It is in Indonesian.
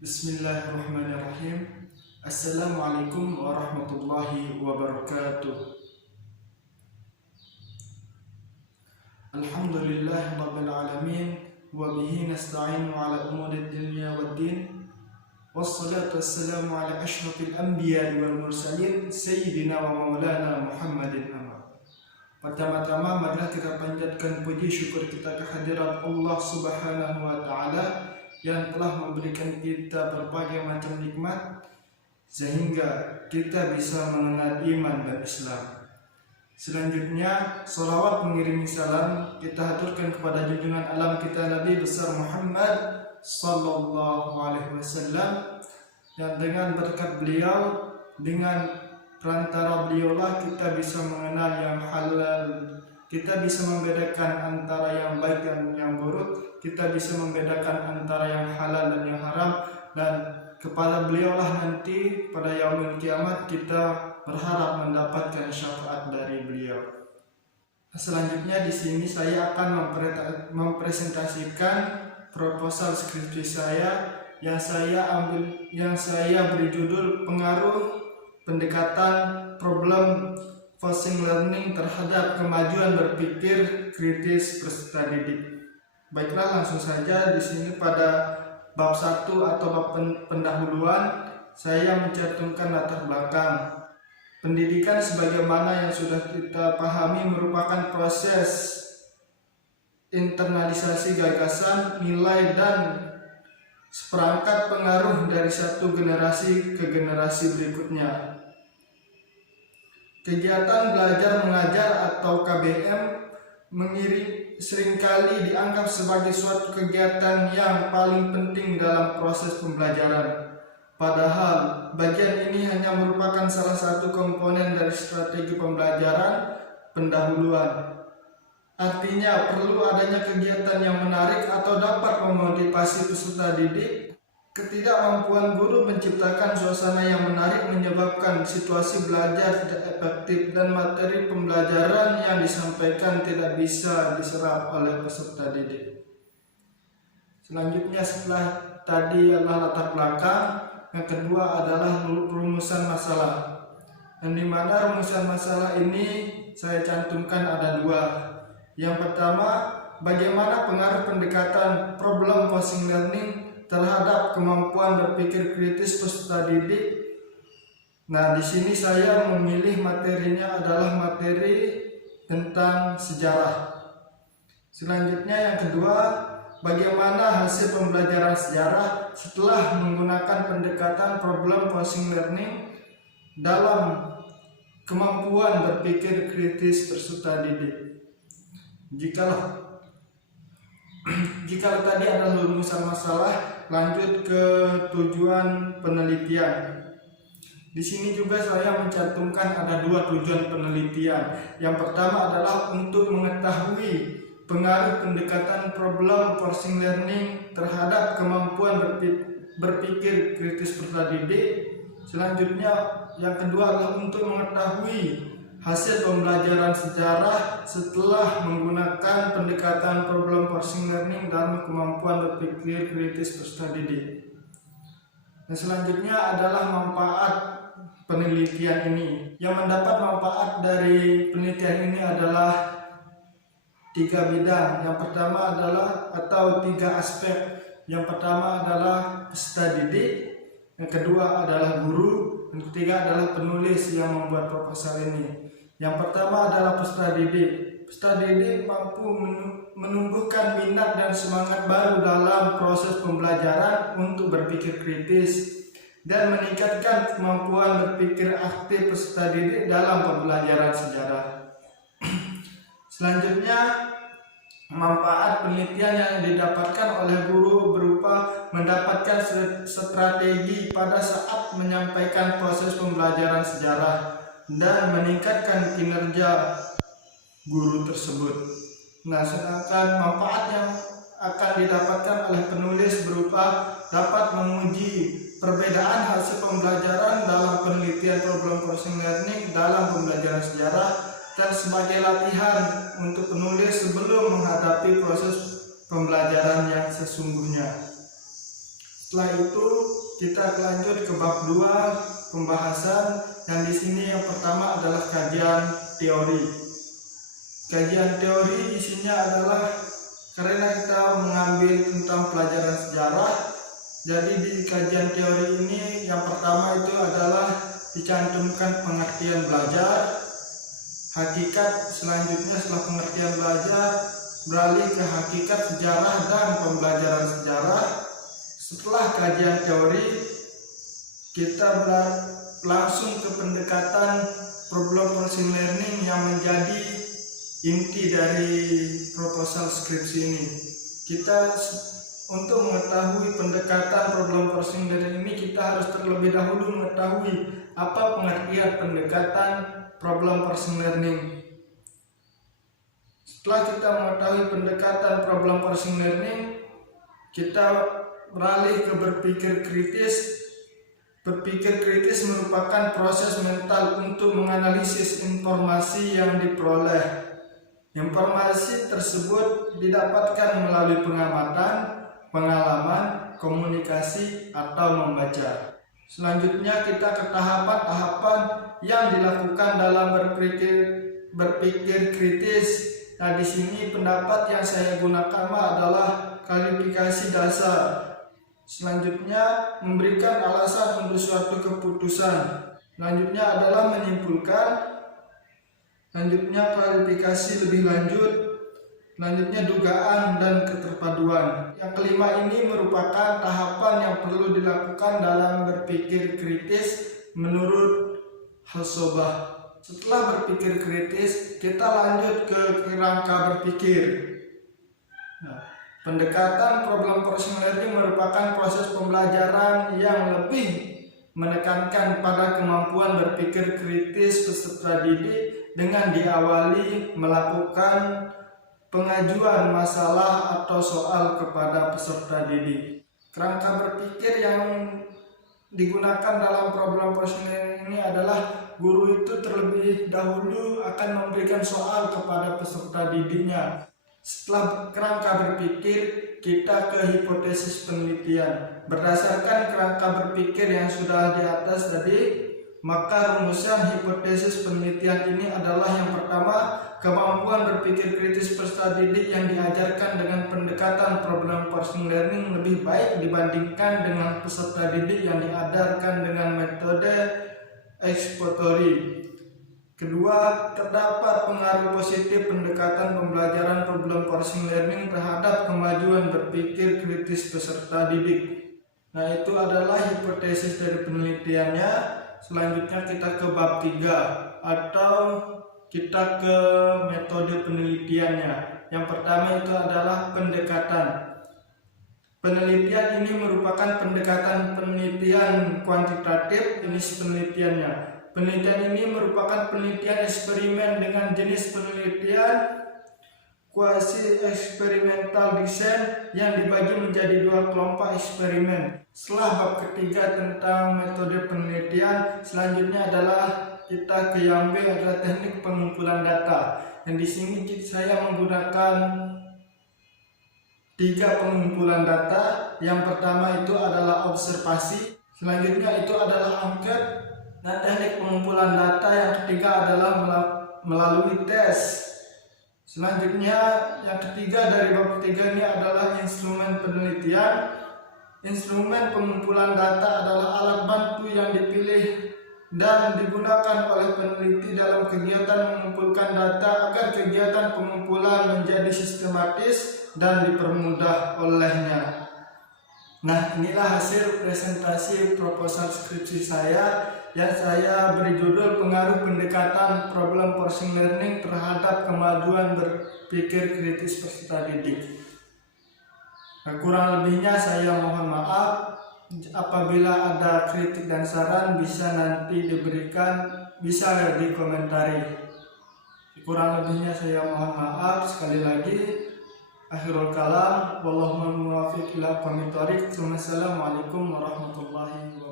Bismillahirrahmanirrahim. Assalamualaikum warahmatullahi wabarakatuh. Alhamdulillahi rabbil alamin, wa bihi nasta'inu ala umuri dunya waddin. Wassalatu wassalamu ala asyrafil anbiya'i wal mursalin, sayyidina wa maulana Muhammadin amma. Pertama-tama marilah kita panjatkan puji syukur kita kehadirat Allah Subhanahu wa taala yang telah memberikan kita berbagai macam nikmat sehingga kita bisa mengenal iman dan Islam. Selanjutnya, salawat mengiringi salam kita haturkan kepada junjungan alam kita Nabi besar Muhammad sallallahu alaihi wasallam, yang dengan berkat beliau, dengan perantara beliaulah kita bisa mengenal yang halal, kita bisa membedakan antara yang baik dan yang buruk, kita bisa membedakan antara yang halal dan yang haram, dan kepada beliaulah nanti pada yaumul kiamat kita berharap mendapatkan syafaat dari beliau. Selanjutnya di sini saya akan mempresentasikan proposal skripsi saya yang saya beri judul pengaruh pendekatan problem forcing learning terhadap kemajuan berpikir kritis peserta didik. Baiklah, langsung saja di sini pada bab 1 atau bab pendahuluan saya mencantumkan latar belakang. Pendidikan sebagaimana yang sudah kita pahami merupakan proses internalisasi gagasan, nilai, dan seperangkat pengaruh dari satu generasi ke generasi berikutnya. Kegiatan belajar mengajar atau KBM seringkali dianggap sebagai suatu kegiatan yang paling penting dalam proses pembelajaran. Padahal bagian ini hanya merupakan salah satu komponen dari strategi pembelajaran pendahuluan. Artinya perlu adanya kegiatan yang menarik atau dapat memotivasi peserta didik. Ketidakmampuan guru menciptakan suasana yang menarik menyebabkan situasi belajar tidak efektif dan materi pembelajaran yang disampaikan tidak bisa diserap oleh peserta didik. Selanjutnya, setelah tadi adalah latar belakang, yang kedua adalah rumusan masalah. Yang dimana rumusan masalah ini saya cantumkan ada dua. Yang pertama, bagaimana pengaruh pendekatan problem forcing learning terhadap kemampuan berpikir kritis peserta didik. Nah, di sini saya memilih materinya adalah materi tentang sejarah. Selanjutnya yang kedua, bagaimana hasil pembelajaran sejarah setelah menggunakan pendekatan problem forcing learning dalam kemampuan berpikir kritis peserta didik. Jikalau tadi adalah rumusan masalah, lanjut ke tujuan penelitian. Di sini juga saya mencantumkan ada dua tujuan penelitian. Yang pertama adalah untuk mengetahui pengaruh pendekatan problem forcing learning terhadap kemampuan berpikir kritis peserta didik. Selanjutnya, yang kedua adalah untuk mengetahui hasil pembelajaran sejarah setelah menggunakan pendekatan problem forcing learning dalam kemampuan berpikir kritis peserta didik. Dan selanjutnya adalah manfaat penelitian ini. Yang mendapat manfaat dari penelitian ini adalah 3 bidang. Yang pertama adalah atau 3 aspek. Yang pertama adalah peserta didik, yang kedua adalah guru, dan ketiga adalah penulis yang membuat proposal ini. Yang pertama adalah peserta didik. Peserta didik mampu menumbuhkan minat dan semangat baru dalam proses pembelajaran untuk berpikir kritis dan meningkatkan kemampuan berpikir aktif peserta didik dalam pembelajaran sejarah. Selanjutnya, manfaat penelitian yang didapatkan oleh guru berupa mendapatkan strategi pada saat menyampaikan proses pembelajaran sejarah dan meningkatkan kinerja guru tersebut. Nah, sedangkan manfaat yang akan didapatkan oleh penulis berupa dapat menguji perbedaan hasil pembelajaran dalam penelitian problem forcing learning dalam pembelajaran sejarah dan sebagai latihan untuk penulis sebelum menghadapi proses pembelajaran yang sesungguhnya. Setelah itu kita lanjut ke bab 2 pembahasan, yang di sini yang pertama adalah kajian teori. Kajian teori isinya adalah karena kita mengambil tentang pelajaran sejarah. Jadi di kajian teori ini yang pertama itu adalah dicantumkan pengertian belajar, hakikat. Selanjutnya setelah pengertian belajar beralih ke hakikat sejarah dan pembelajaran sejarah. Setelah kajian teori kita langsung ke pendekatan problem processing learning yang menjadi inti dari proposal skripsi ini. Kita untuk mengetahui pendekatan problem processing learning ini, kita harus terlebih dahulu mengetahui apa pengertian pendekatan problem processing learning. Setelah kita mengetahui pendekatan problem processing learning, kita beralih ke berpikir kritis. Berpikir kritis merupakan proses mental untuk menganalisis informasi yang diperoleh. Informasi tersebut didapatkan melalui pengamatan, pengalaman, komunikasi, atau membaca. Selanjutnya kita ke tahapan-tahapan yang dilakukan dalam berpikir kritis. Nah, di sini pendapat yang saya gunakan adalah kualifikasi dasar. Selanjutnya memberikan alasan untuk suatu keputusan. Selanjutnya adalah menyimpulkan. Selanjutnya klarifikasi lebih lanjut. Selanjutnya dugaan dan keterpaduan. Yang kelima ini merupakan tahapan yang perlu dilakukan dalam berpikir kritis menurut Halsobah. Setelah berpikir kritis, kita lanjut ke kerangka berpikir. Nah, pendekatan problem processing learning merupakan proses pembelajaran yang lebih menekankan pada kemampuan berpikir kritis peserta didik dengan diawali melakukan pengajuan masalah atau soal kepada peserta didik. Kerangka berpikir yang digunakan dalam problem processing learning ini adalah guru itu terlebih dahulu akan memberikan soal kepada peserta didiknya. Setelah kerangka berpikir, kita ke hipotesis penelitian. Berdasarkan kerangka berpikir yang sudah di atas tadi, maka rumusan hipotesis penelitian ini adalah yang pertama, kemampuan berpikir kritis peserta didik yang diajarkan dengan pendekatan problem processing learning lebih baik dibandingkan dengan peserta didik yang diajarkan dengan metode ekspositori. Kedua, terdapat pengaruh positif pendekatan pembelajaran problem processing learning terhadap kemajuan berpikir kritis peserta didik. Nah, itu adalah hipotesis dari penelitiannya. Selanjutnya kita ke bab 3 atau kita ke metode penelitiannya. Yang pertama itu adalah pendekatan. Penelitian ini merupakan pendekatan penelitian kuantitatif, jenis penelitiannya. Penelitian ini merupakan penelitian eksperimen dengan jenis penelitian kuasi eksperimental design yang dibagi menjadi 2 kelompok eksperimen. Setelah bab ketiga tentang metode penelitian, selanjutnya adalah kita ke yang B adalah teknik pengumpulan data. Dan di sini saya menggunakan 3 pengumpulan data. Yang pertama itu adalah observasi, selanjutnya itu adalah angket. Dan teknik pengumpulan data yang ketiga adalah melalui tes. Selanjutnya yang ketiga dari bab ketiga ini adalah instrumen penelitian. Instrumen pengumpulan data adalah alat bantu yang dipilih dan digunakan oleh peneliti dalam kegiatan mengumpulkan data agar kegiatan pengumpulan menjadi sistematis dan dipermudah olehnya. Nah, inilah hasil presentasi proposal skripsi saya yang saya beri judul pengaruh pendekatan problem processing learning terhadap kemajuan berpikir kritis peserta didik. Nah, kurang lebihnya saya mohon maaf. Apabila ada kritik dan saran bisa nanti bisa dikomentari. Kurang lebihnya saya mohon maaf. Sekali lagi, akhirul kalam, wallahul muwaffiq ila aqwamit thoriq. Wassalamualaikum warahmatullahi wabarakatuh.